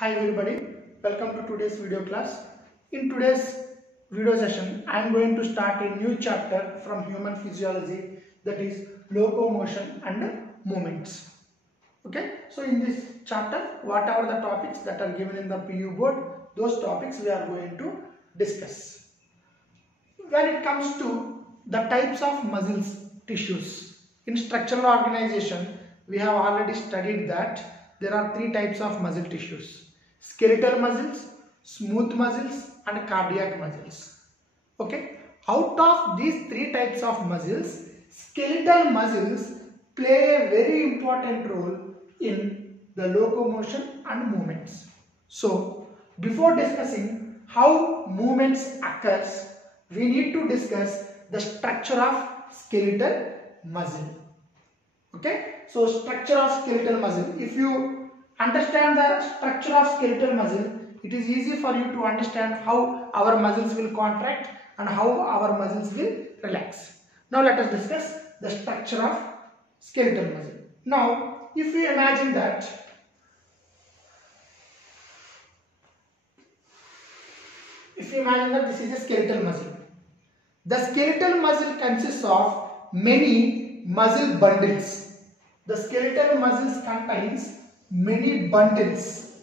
Hi everybody, welcome to today's video class. In today's video session, I am going to start a new chapter from human physiology, that is locomotion and movements. Okay, so in this chapter, whatever the topics that are given in the PU board, those topics we are going to discuss. When it comes to the types of muscles tissues, in structural organization, we have already studied that there are three types of muscle tissues: skeletal muscles, smooth muscles and cardiac muscles. Okay, out of these three types of muscles, skeletal muscles play a very important role in the locomotion and movements. So before discussing how movements occurs, we need to discuss the structure of skeletal muscle. Okay, so structure of skeletal muscle. If you understand the structure of skeletal muscle, it is easy for you to understand how our muscles will contract and how our muscles will relax. Now let us discuss the structure of skeletal muscle. Now if we imagine that this is a skeletal muscle. The skeletal muscle consists of many muscle bundles. The skeletal muscles contains many bundles.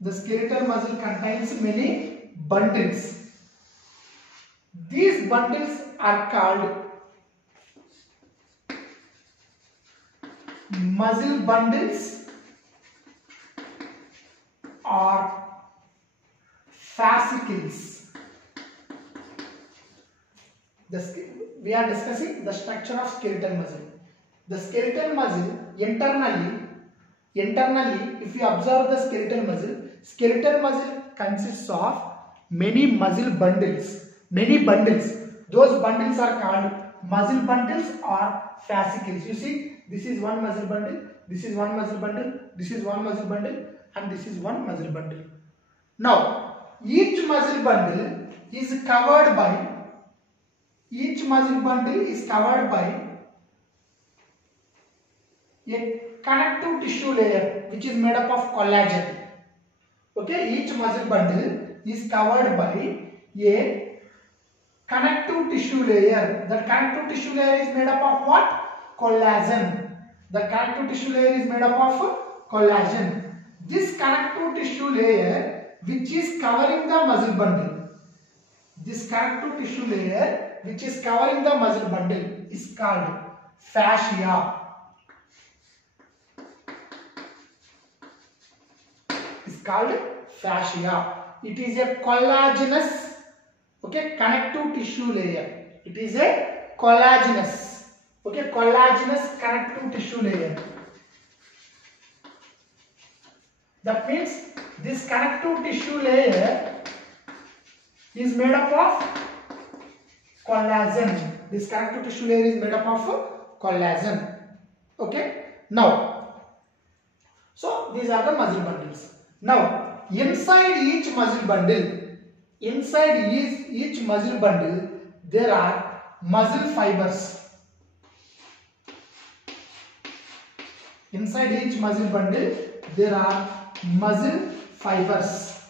The skeletal muscle contains many bundles. These bundles are called muscle bundles or fascicles. We are discussing the structure of skeletal muscle. The skeletal muscle internally, if you observe the skeletal muscle consists of many muscle bundles, many bundles. Those bundles are called muscle bundles or fascicles. You see, this is one muscle bundle, this is one muscle bundle, this is one muscle bundle, and this is one muscle bundle. Now, each muscle bundle is covered by a connective tissue layer which is made up of collagen. Okay, each muscle bundle is covered by a connective tissue layer. The connective tissue layer is made up of what? Collagen. The connective tissue layer is made up of collagen. This connective tissue layer which is covering the muscle bundle, this connective tissue layer which is covering the muscle bundle is called fascia. Is called fascia. It is a collagenous, okay, connective tissue layer. It is a collagenous, okay, collagenous connective tissue layer. That means this connective tissue layer is made up of collagen. This connective tissue layer is made up of collagen. Okay. Now, so these are the muscle bundles. Now, inside each muscle bundle, there are muscle fibers. Inside each muscle bundle, there are muscle fibers.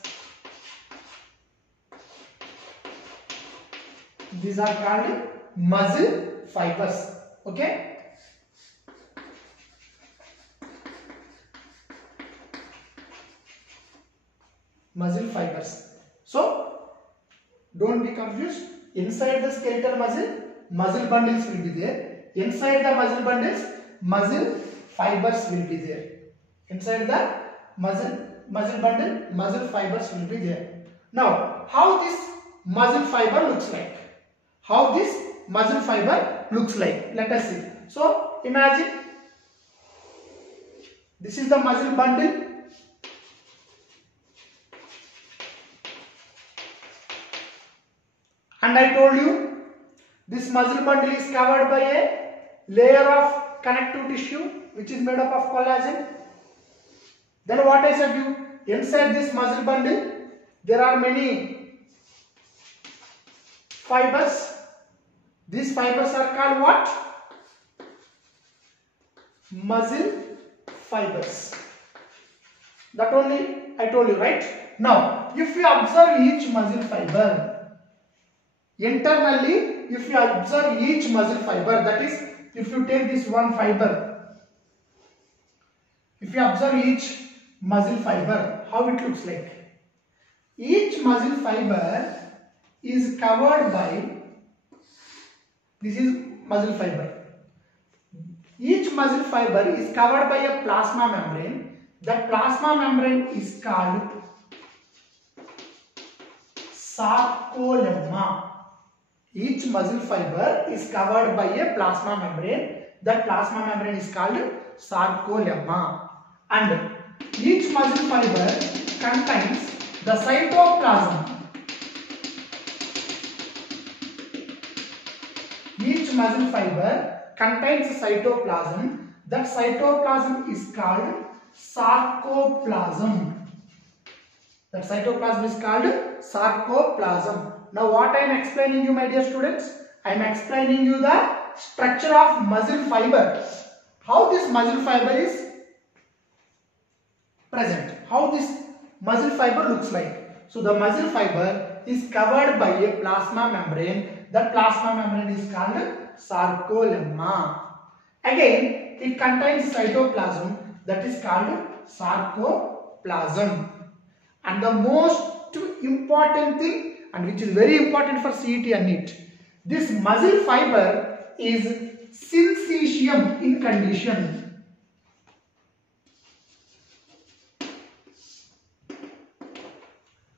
These are called muscle fibers. Okay. Muscle fibers. So don't be confused. Inside the skeletal muscle bundles will be there. Inside the muscle bundles, muscle fibers will be there. Inside the muscle bundle, muscle fibers will be there. Now, how this muscle fiber looks like? Let us see. So imagine this is the muscle bundle. And I told you this muscle bundle is covered by a layer of connective tissue which is made up of collagen. Then what I said you, inside this muscle bundle there are many fibers. These fibers are called what? Muscle fibers. That only I told you, right? Now, if you observe each muscle fiber, internally, if you observe each muscle fiber, that is, if you take this one fiber, if you observe each muscle fiber, how it looks like? Each muscle fiber is covered by, this is muscle fiber. Each muscle fiber is covered by a plasma membrane. That plasma membrane is called sarcolemma. Each muscle fiber is covered by a plasma membrane. That plasma membrane is called sarcolemma. And each muscle fiber contains the cytoplasm. Each muscle fiber contains cytoplasm. That cytoplasm is called sarcoplasm. That cytoplasm is called sarcoplasm. Now what I am explaining you, my dear students? I am explaining you the structure of muscle fiber. How this muscle fiber is present. How this muscle fiber looks like. So the muscle fiber is covered by a plasma membrane. That plasma membrane is called sarcolemma. Again, it contains cytoplasm, that is called sarcoplasm. And the most important thing, and which is very important for CET and NEET, this muscle fiber is syncytium in condition.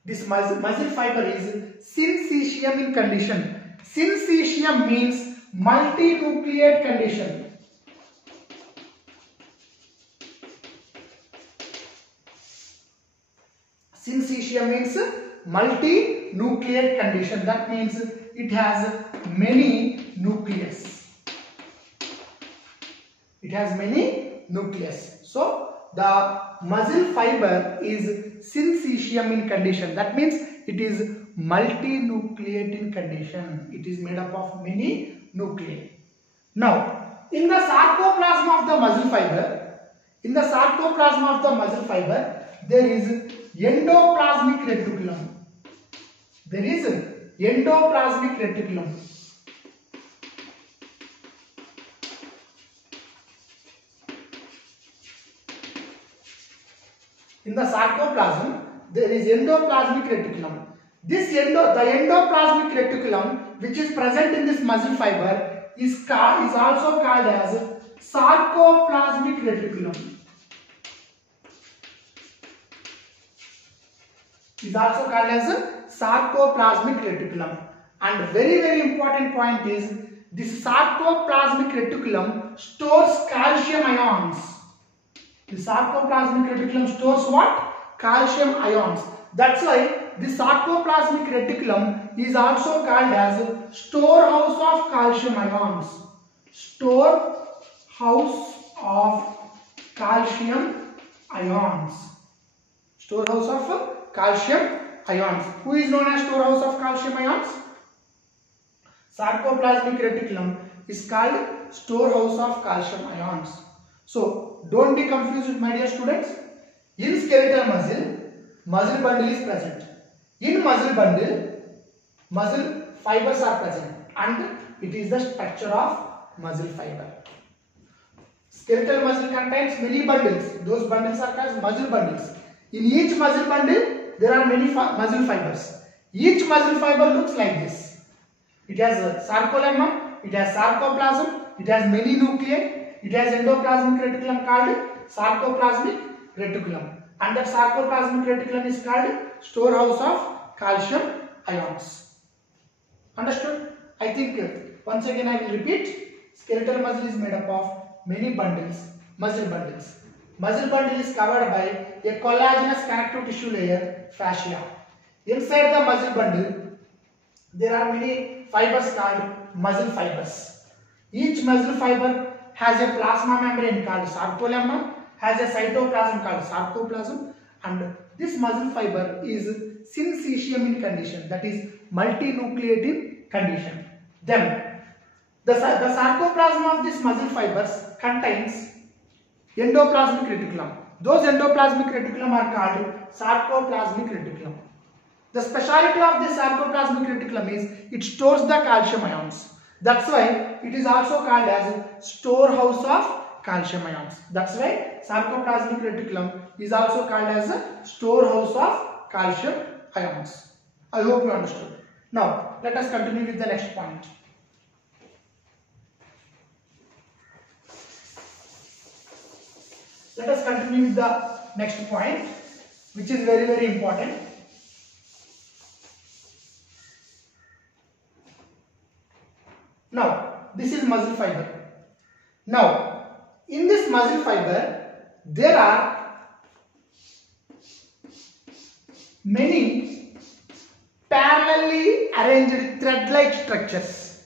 This muscle fiber is syncytium in condition. Syncytium means multinucleate condition. Syncytium means multinucleate condition. That means it has many nucleus. It has many nucleus. So the muscle fiber is syncytium in condition. That means it is multinucleate in condition. It is made up of many nuclei. Now, in the sarcoplasm of the muscle fiber, there is endoplasmic reticulum. There is endoplasmic reticulum. In the sarcoplasm, there is endoplasmic reticulum. The endoplasmic reticulum, which is present in this muscle fiber, is also called as sarcoplasmic reticulum. Is also called as sarcoplasmic reticulum. And very important point is, this sarcoplasmic reticulum stores calcium ions. The sarcoplasmic reticulum stores what? Calcium ions. That's why the sarcoplasmic reticulum is also called as storehouse of calcium ions. Storehouse of calcium ions. Storehouse of calcium ions. Who is known as storehouse of calcium ions? Sarcoplasmic reticulum is called storehouse of calcium ions. So don't be confused, my dear students. In skeletal muscle bundle is present. In muscle bundle, muscle fibers are present, and it is the structure of muscle fiber. Skeletal muscle contains many bundles. Those bundles are called muscle bundles. In each muscle bundle, there are many muscle fibers. Each muscle fiber looks like this. It has a sarcolemma, it has sarcoplasm, it has many nuclei, it has endoplasmic reticulum called sarcoplasmic reticulum. And that sarcoplasmic reticulum is called storehouse of calcium ions. Understood? I think once again I will repeat. Skeletal muscle is made up of many bundles, muscle bundles. Muscle bundle is covered by a collagenous connective tissue layer, fascia. Inside the muscle bundle, there are many fibers called muscle fibers. Each muscle fiber has a plasma membrane called sarcolemma, has a cytoplasm called sarcoplasm, and this muscle fiber is syncytium in condition, that is multinucleate in condition. Then the sarcoplasm of this muscle fibers contains endoplasmic reticulum. Those endoplasmic reticulum are called sarcoplasmic reticulum. The speciality of this sarcoplasmic reticulum is it stores the calcium ions. That's why it is also called as storehouse of calcium ions. That's why sarcoplasmic reticulum is also called as a storehouse of calcium ions. I hope you understood. Now let us continue with the next point. Let us continue with the next point, which is very, very important. Now, this is muscle fiber. Now, in this muscle fiber, there are many parallelly arranged thread-like structures.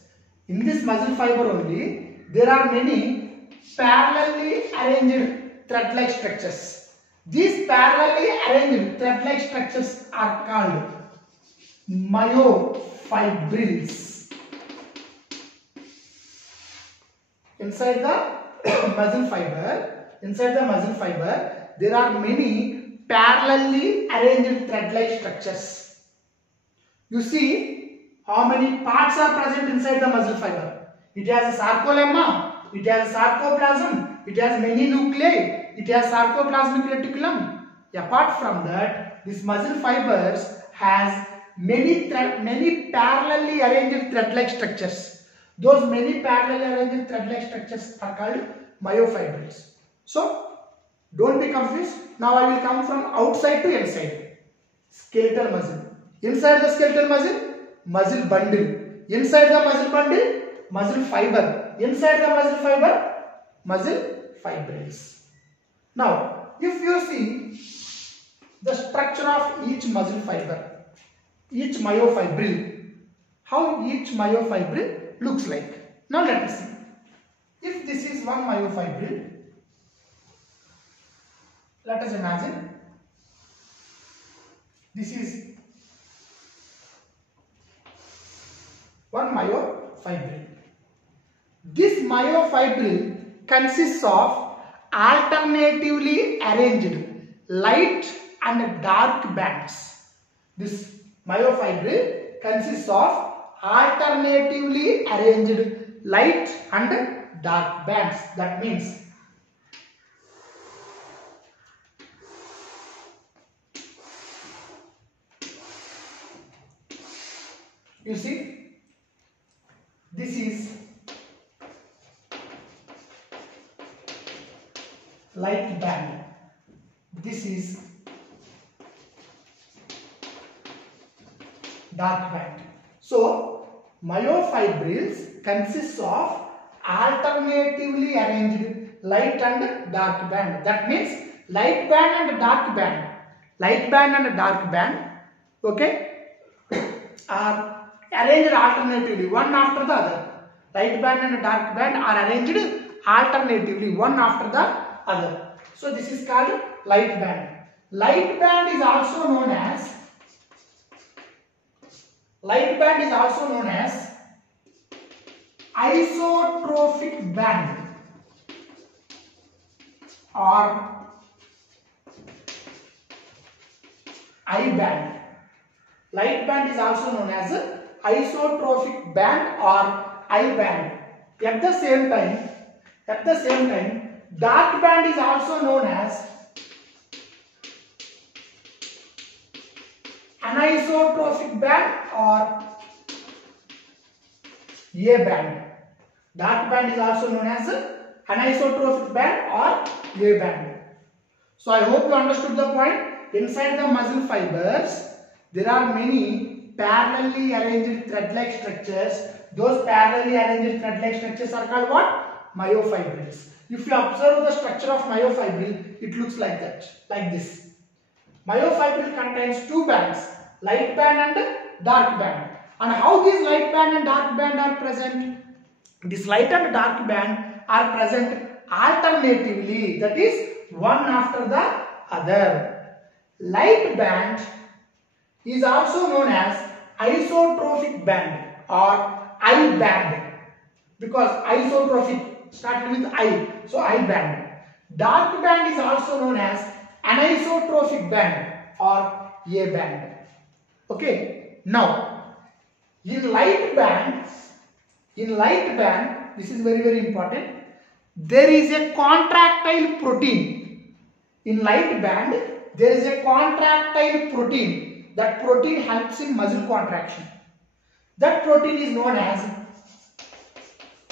In this muscle fiber only, there are many parallelly arranged thread-like structures. These parallelly arranged thread-like structures are called myofibrils. Inside the muscle fiber, there are many parallelly arranged thread-like structures. You see how many parts are present inside the muscle fiber. It has a sarcolemma, it has a sarcoplasm, it has many nuclei, it has sarcoplasmic reticulum. Apart from that, this muscle fibers has many parallelly arranged thread-like structures. Those many parallel arranged thread-like structures are called myofibrils. So, don't be confused. Now I will come from outside to inside. Skeletal muscle. Inside the skeletal muscle, muscle bundle. Inside the muscle bundle, muscle fiber. Inside the muscle fiber, muscle fibrils. Now, if you see the structure of each muscle fiber, each myofibril, how each myofibril looks like. Now let us see. If this is one myofibril, let us imagine this is one myofibril. This myofibril consists of alternatively arranged light and dark bands. This myofibril consists of alternatively arranged light and dark bands. That means you see, this is light band, this is dark band. So, myofibrils consists of alternatively arranged light and dark band. That means light band and dark band. Light band and dark band, okay, are arranged alternatively, one after the other. Light band and dark band are arranged alternatively, one after the other. So this is called light band. Light band is also known as isotrophic band or I band. Light band is also known as isotrophic band or I band. At the same time, dark band is also known as anisotrophic band or A band. Dark band is also known as anisotrophic band or A band. So I hope you understood the point. Inside the muscle fibers, there are many parallelly arranged thread-like structures. Those parallelly arranged thread-like structures are called what? Myofibrils. If you observe the structure of myofibril, it looks like that, like this. Myofibril contains two bands, light band and dark band. And how these light band and dark band are present? This light and dark band are present alternatively, that is one after the other. Light band is also known as isotrophic band or I band, because isotrophic started with I, so I band. Dark band is also known as anisotropic band or A band. Okay. Now, in light band, this is very, very important. There is a contractile protein. In light band, there is a contractile protein. That protein helps in muscle contraction. That protein is known as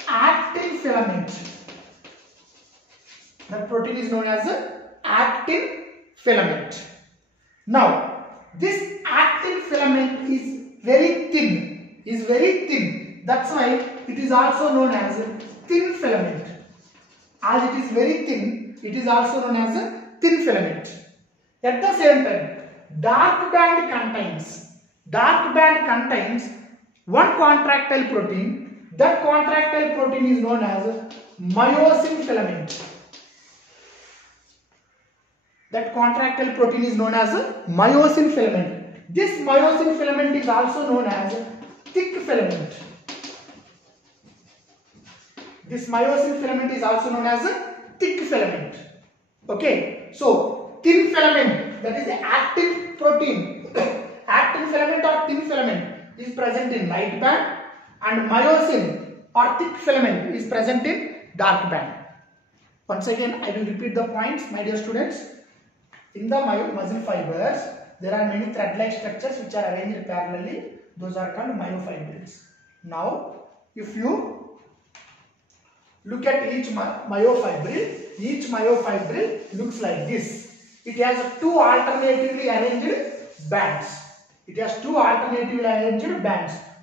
actin filament. That protein is known as actin filament. Now, this actin filament is very thin. That's why it is also known as thin filament. As it is very thin, it is also known as a thin filament. At the same time, dark band contains one contractile protein. That contractile protein is known as myosin filament. That contractile protein is known as myosin filament. This myosin filament is also known as thick filament. This myosin filament is also known as thick filament. Okay, so thin filament, that is the actin protein, actin filament or thin filament is present in light band, and myosin or thick filament is present in dark band. Once again, I will repeat the points, my dear students. In the muscle fibers, there are many thread-like structures which are arranged parallelly. Those are called myofibrils. Now, if you look at each myofibril looks like this. It has two alternatively arranged bands.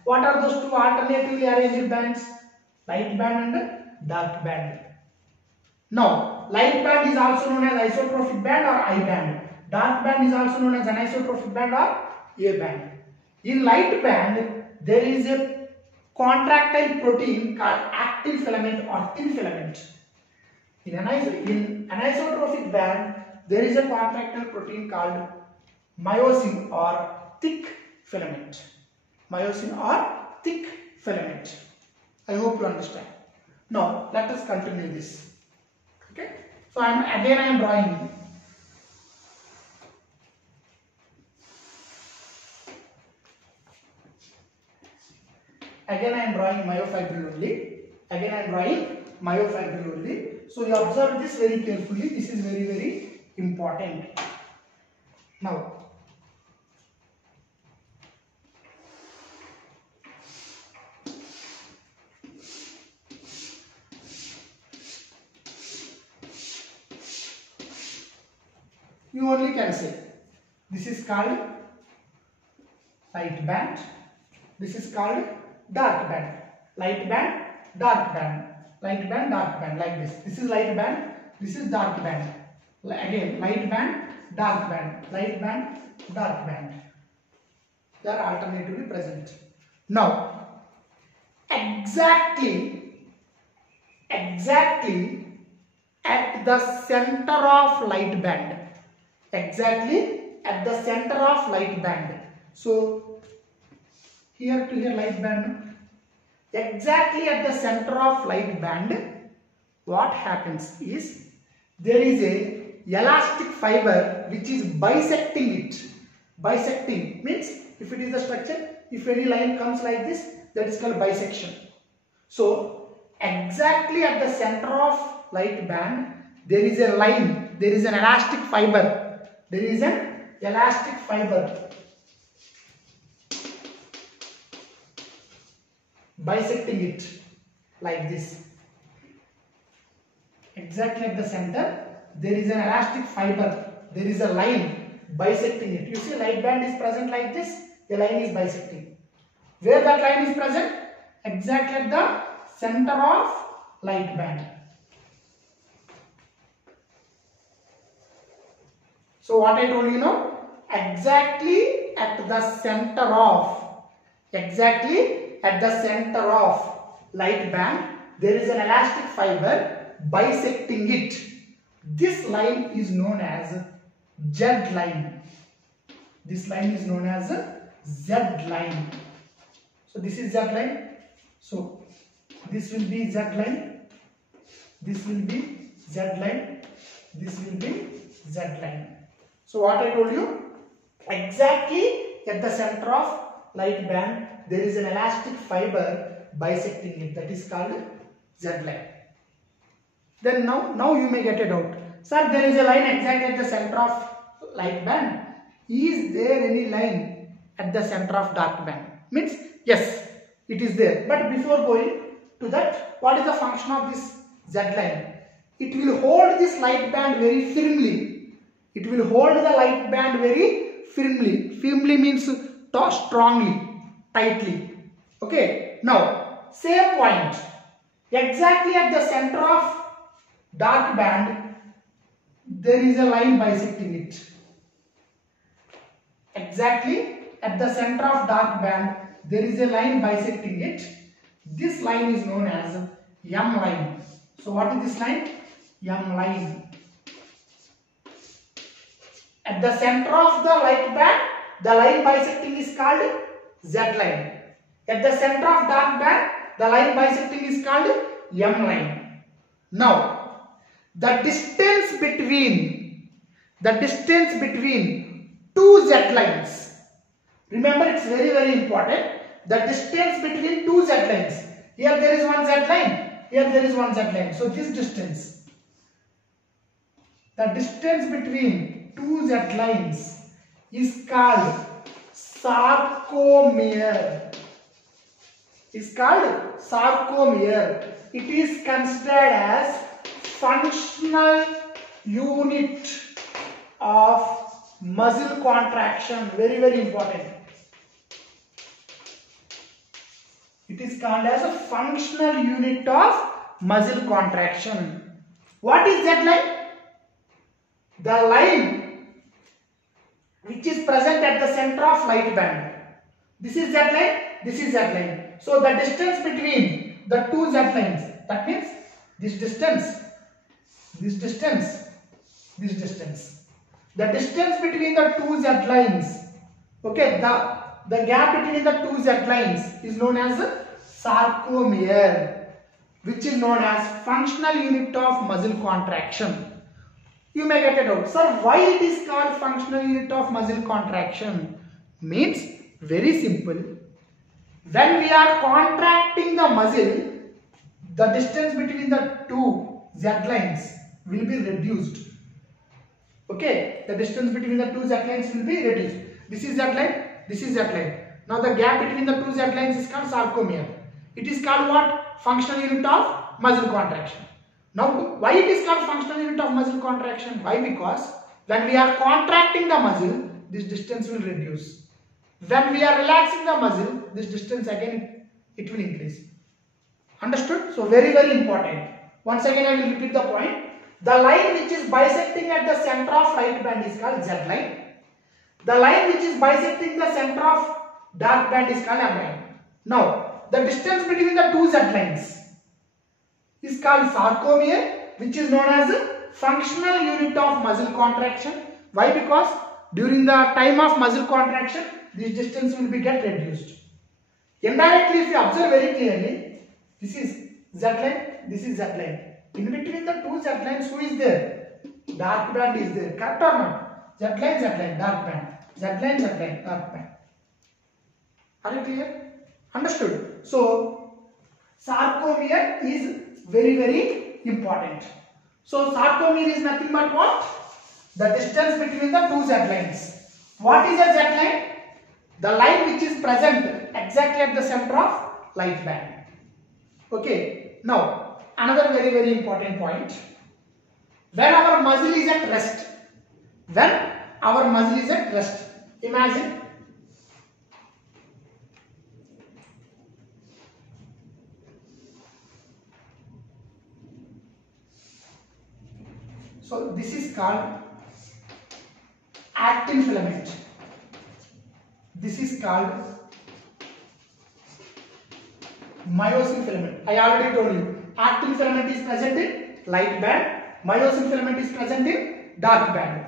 What are those two alternatively arranged bands? Light band and dark band. Now, light band is also known as isotropic band or I band. Dark band is also known as anisotropic band or A band. In light band, there is a contractile protein called actin filament or thin filament. In anisotropic band, there is a contractile protein called myosin or thick filament. I hope you understand. Now, let us continue this. Okay. So, I am drawing. Again I am drawing myofibril only. So you observe this very carefully. This is very, very important. Now, you only can say this is called light band. This is called dark band. Light band, dark band. Light band, dark band, like this. This is light band. This is dark band. Again, light band, dark band. Light band, dark band. They are alternatively present. Now, exactly at the center of light band. So, here to here light band. Exactly at the center of light band, what happens is there is a elastic fiber which is bisecting it. Bisecting means if it is the structure, if any line comes like this, that is called bisection. So exactly at the center of light band, there is a line, there is an elastic fiber. Bisecting it like this. Exactly at the center, there is an elastic fiber. There is a line bisecting it. You see, light band is present like this. The line is bisecting. Where that line is present? Exactly at the center of light band. So what I told you now? Exactly at the center of light band, there is an elastic fiber bisecting it. This line is known as Z line. This line is known as Z line. So this is Z line. So this will be Z line. This will be Z line. this will be Z line. So what I told you, exactly at the center of light band there is an elastic fiber bisecting it, that is called Z line. Then now you may get a doubt, sir, there is a line exactly at the center of light band. Is there any line at the center of dark band? Means yes, it is there. But before going to that, what is the function of this Z line? It will hold this light band very firmly. It will hold the light band very firmly. Firmly means strongly, tightly. Okay. Now, same point. Exactly at the center of dark band, there is a line bisecting it. Exactly at the center of dark band, there is a line bisecting it. This line is known as M line. So what is this line? M line. At the center of the light band, the line bisecting is called Z line. At the center of dark band, the line bisecting is called M line. Now, the distance between two Z lines. Remember, it's very important. The distance between two Z lines. Here there is one Z line. Here there is one Z line. So this distance, the distance between two Z lines is called sarcomere. Is called sarcomere. It is considered as functional unit of muscle contraction. Very important. It is called as a functional unit of muscle contraction. What is that line? The line which is present at the center of light band. This is that line. This is that line. So the distance between the two Z lines, that means this distance. The distance between the two Z lines, okay, the gap between the two Z lines is known as sarcomere, which is known as functional unit of muscle contraction. You may get a doubt, sir, why it is called functional unit of muscle contraction? Means very simple. When we are contracting the muscle, the distance between the two Z lines will be reduced. Okay, the distance between the two Z lines will be reduced. This is Z line, this is Z line. Now the gap between the two Z lines is called sarcomere. It is called what? Functional unit of muscle contraction. Now why it is called functional unit of muscle contraction? Why? Because when we are contracting the muscle, this distance will reduce. When we are relaxing the muscle, this distance again it will increase. Understood? So very important. Once again I will repeat the point. The line which is bisecting at the center of light band is called Z line. The line which is bisecting the center of dark band is called M line. Now the distance between the two Z lines is called sarcomere, which is known as a functional unit of muscle contraction. Why? Because during the time of muscle contraction, this distance will be get reduced. Indirectly, if you observe very clearly, this is Z line, this is Z line. In between the two Z lines, who is there? Dark band is there. Correct or not? Z line, dark band. Z line, dark band. Are you clear? Understood? So, sarcomere is very important. So, sarcomere is nothing but what? The distance between the two Z lines. What is a Z line? The line which is present exactly at the center of light band. Okay. Now, another very important point. When our muscle is at rest, imagine so this is called actin filament. This is called myosin filament. I already told you, actin filament is present in light band, myosin filament is present in dark band.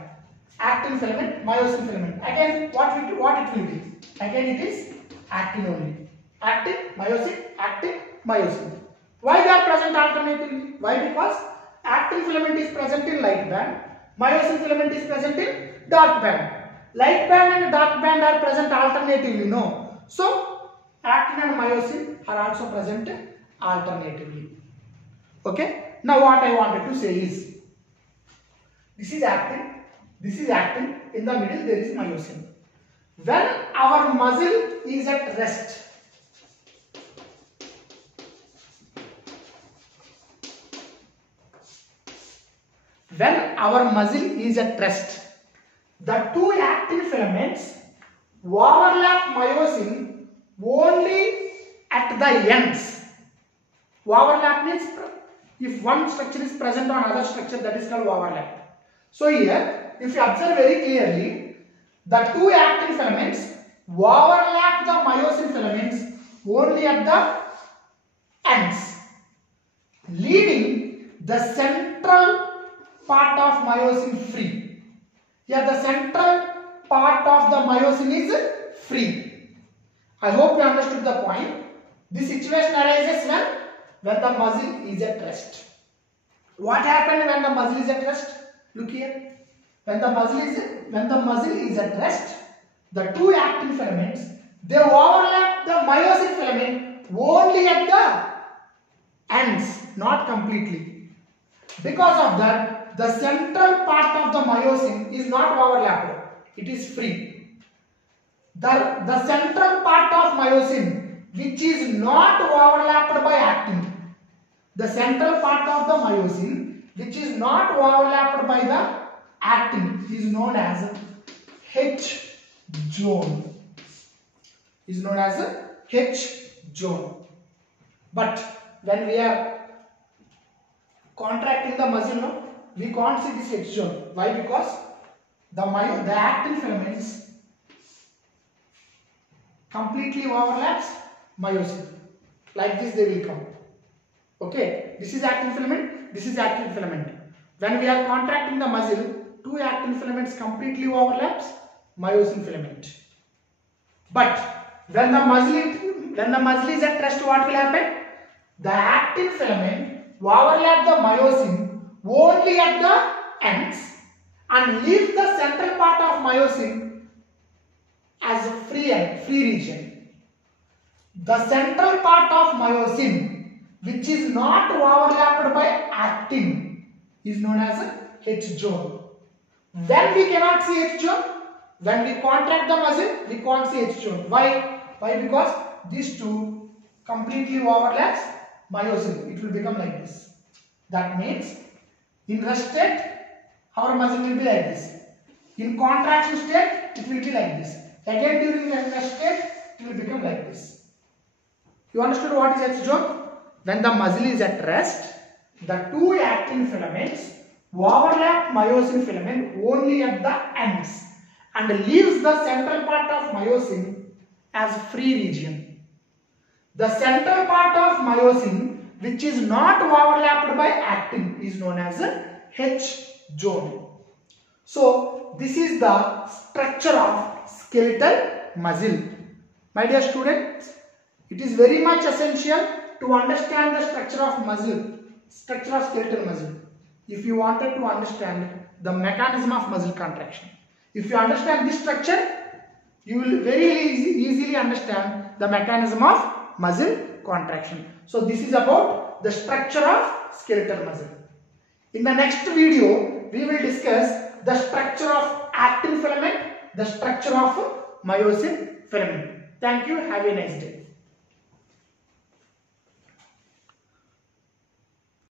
Actin filament, myosin filament. Again, what it will be? Again, it is actin only. Actin, myosin, actin, myosin. Why they are present alternatively? Why? Because actin filament filament is present in light band, myosin filament is present in dark band. Light band and dark band are present alternatively, no. So actin and myosin are also present alternatively. Okay. Now what I wanted to say is, this is actin, in the middle there is myosin. When our muscle is at rest, the two actin filaments overlap myosin only at the ends. Overlap means if one structure is present on other structure, that is called overlap. So here, if you observe very clearly, the two actin filaments overlap the myosin filaments only at the ends, leaving the central part of myosin free. Here the central part of the myosin is free. I hope you understood the point. This situation arises when the muscle is at rest. What happened when the muscle is at rest? Look here. When the muscle is at rest, the two actin filaments, they overlap the myosin filament only at the ends, not completely. Because of that, the central part of the myosin is not overlapped. It is free. The central part of myosin, which is not overlapped by actin, the central part of the myosin, which is not overlapped by the actin, is known as H zone. Is known as H zone. But when we are contracting the muscle, we can't see this H zone. Why? Because the actin filaments completely overlaps myosin. Like this they will come. Okay, this is actin filament, this is actin filament. When we are contracting the muscle, two actin filaments completely overlaps myosin filament. But when the muscle is at rest, what will happen? The actin filament overlap the myosin only at the ends and leave the central part of myosin as a free region. The central part of myosin, which is not overlapped by actin, is known as a H zone. When we cannot see H zone, when we contract the muscle, we can't see H zone. Why? Because these two completely overlaps myosin. It will become like this. That means in rest state, our muscle will be like this. In contraction state, it will be like this. Again during rest state, it will become like this. You understood what is H zone? When the muscle is at rest, the two actin filaments overlap myosin filament only at the ends and leaves the central part of myosin as free region. The central part of myosin, which is not overlapped by actin, is known as a H zone. So this is the structure of skeletal muscle. My dear students, it is very much essential to understand the structure of muscle, structure of skeletal muscle, if you wanted to understand the mechanism of muscle contraction. If you understand this structure, you will very easily understand the mechanism of muscle contraction. So this is about the structure of skeletal muscle. In the next video, we will discuss the structure of actin filament, the structure of myosin filament. Thank you. Have a nice day.